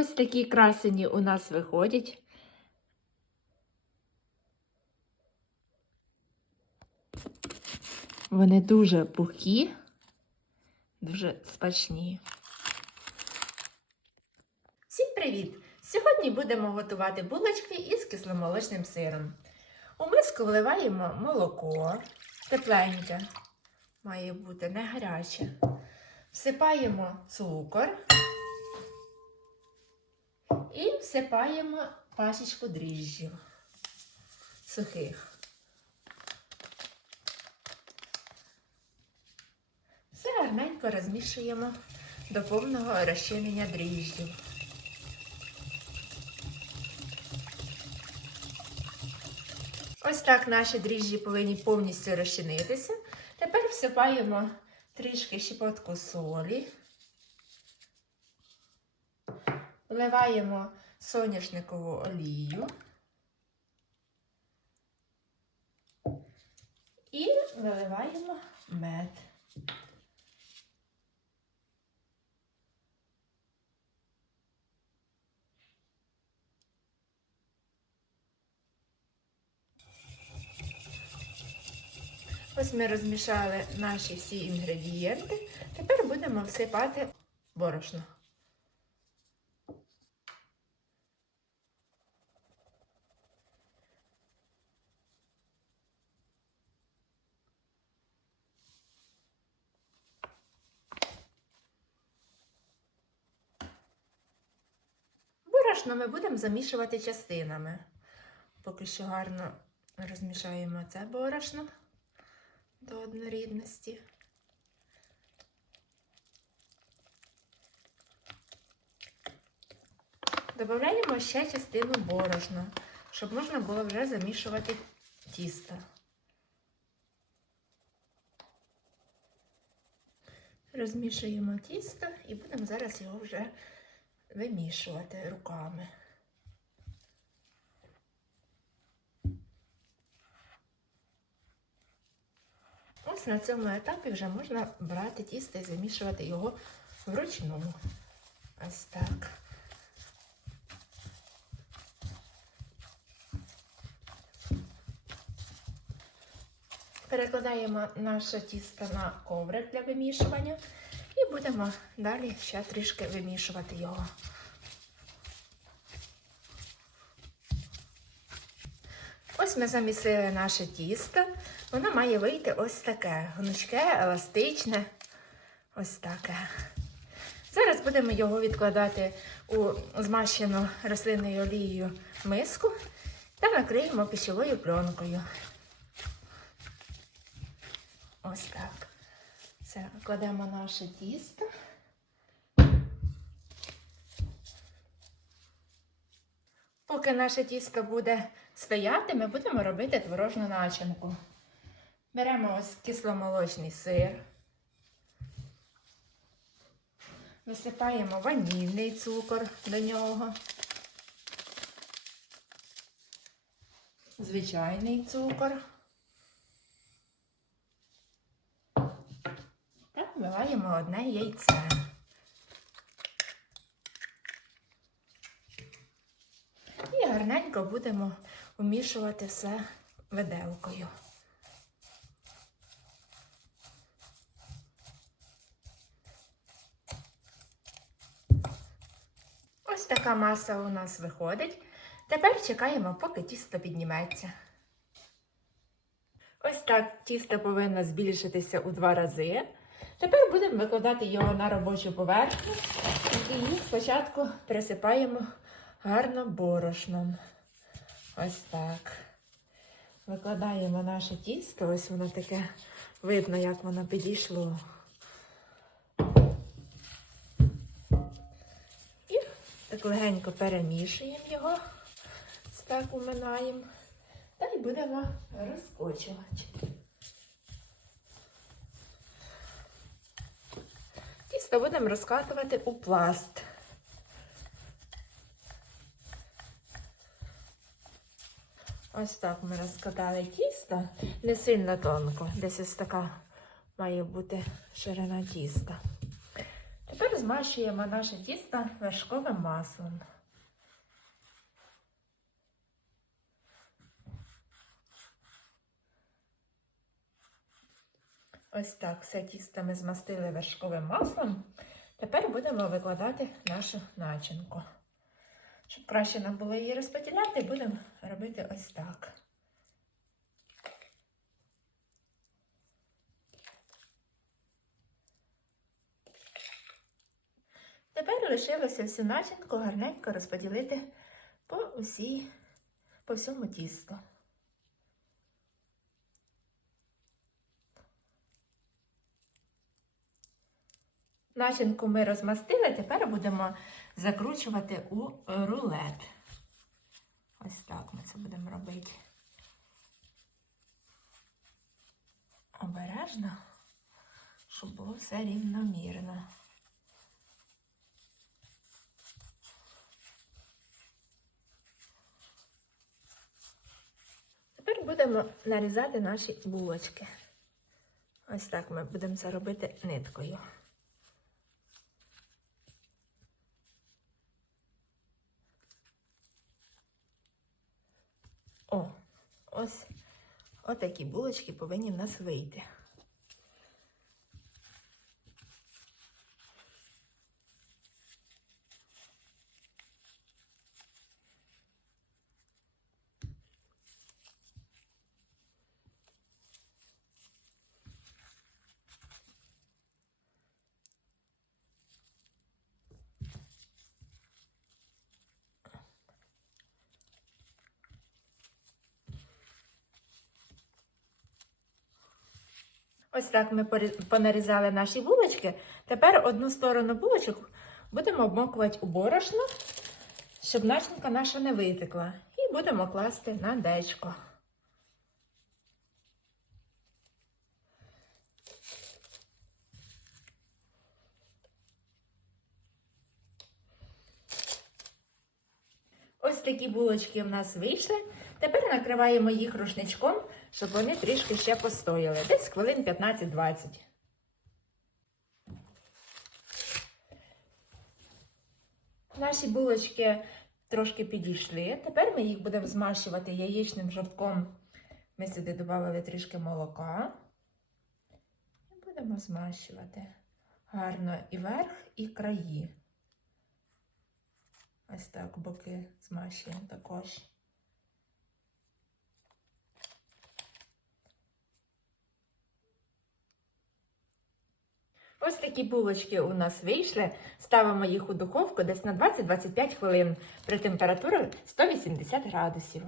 Ось такі красені у нас виходять. Вони дуже пухкі, дуже смачні. Всім привіт! Сьогодні будемо готувати булочки із кисломолочним сиром. У миску вливаємо молоко, тепленьке, має бути не гаряче. Всипаємо цукор всипаємо пачечку дріжджів сухих. Все гарненько розмішуємо до повного розчинення дріжджів. Ось так наші дріжджі повинні повністю розчинитися. Тепер всипаємо трішки щепотку солі, вливаємо соняшникову олію і виливаємо мед. Ось ми розмішали наші всі інгредієнти. Тепер будемо всипати борошно. Борошно ми будемо замішувати частинами. Поки що гарно розмішаємо це борошно до однорідності. Додаємо ще частину борошна, щоб можна було вже замішувати тісто. Розмішуємо тісто і будемо зараз його вже вимішувати руками. Ось на цьому етапі вже можна брати тісто і замішувати його вручну. Ось так. Перекладаємо наше тісто на коврик для вимішування і будемо далі ще трішки вимішувати його. Ось ми замісили наше тісто. Воно має вийти ось таке гнучке, еластичне. Ось таке. Зараз будемо його відкладати у змащену рослинною олією миску та накриємо пищовою пленкою. Ось так. Все, кладемо наше тісто. Поки наше тісто буде стояти, ми будемо робити творожну начинку. Беремо ось кисломолочний сир. Висипаємо ванільний цукор до нього. Звичайний цукор. Та одне яйце. І гарненько будемо вмішувати все виделкою. Ось така маса у нас виходить. Тепер чекаємо, поки тісто підніметься. Ось так тісто повинно збільшитися у два рази. Тепер будемо викладати його на робочу поверхню і спочатку присипаємо гарно борошном. Ось так. Викладаємо наше тісто, ось воно таке видно, як воно підійшло. І так легенько перемішуємо його, ось так уминаємо, та й будемо розкочувати. Тісто будемо розкатувати у пласт. Ось так ми розкатали тісто, не сильно тонко, десь ось така має бути ширина тіста. Тепер змащуємо наше тісто вершковим маслом. Ось так все тісто ми змастили вершковим маслом. Тепер будемо викладати нашу начинку. Щоб краще нам було її розподіляти, будемо робити ось так. Тепер лишилося всю начинку гарненько розподілити по усій, по всьому тісту. Начинку ми розмастили, тепер будемо закручувати у рулет. Ось так ми це будемо робити. Обережно, щоб було все рівномірно. Тепер будемо нарізати наші булочки. Ось так ми будемо це робити ниткою. Ось отакі булочки повинні в нас вийти. Ось так ми понарізали наші булочки. Тепер одну сторону булочок будемо обмокувати у борошно, щоб начинка наша не витекла. І будемо класти на дечко. Ось такі булочки в нас вийшли. Тепер накриваємо їх рушничком, щоб вони трішки ще постояли. Десь хвилин 15-20. Наші булочки трошки підійшли. Тепер ми їх будемо змащувати яєчним жовтком. Ми сюди додали трішки молока. І будемо змащувати гарно і верх, і краї. Ось так боки змащуємо також. Ось такі булочки у нас вийшли. Ставимо їх у духовку десь на 20-25 хвилин при температурі 180 градусів.